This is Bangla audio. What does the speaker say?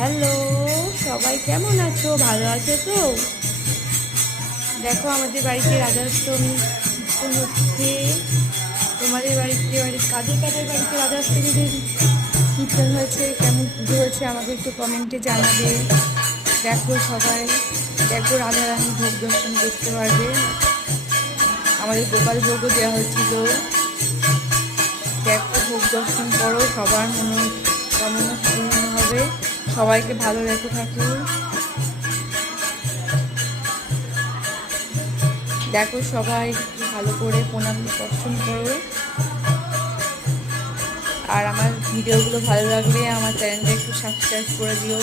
হ্যালো, সবাই কেমন আছো? ভালো আছো তো? দেখো আমাদের বাড়িতে রাধাষ্টমী কীর্তন হচ্ছে। তোমাদের বাড়িতে কাদের কাদের বাড়িতে রাধাষ্টমীদের কীর্তন হয়েছে, কেমন পুজো হয়েছে আমাকে একটু কমেন্টে জানাবে। দেখো সবাই, দেখো রাধারানী ভোগ দর্শন করতে পারবে। আমাদের গোপাল ভোগও দেওয়া হয়েছিল। দেখো ভোগ দর্শন করো, সবার মনোকামনা পূর্ণ হবে। সবাইকে ভালো রেখো ঠাকুর। দেখো সবাই ভালো করে প্রণাম দর্শন করো। আর আমার ভিডিওগুলো ভালো লাগলে আমার চ্যানেলটা একটু সাবস্ক্রাইব করে দিও।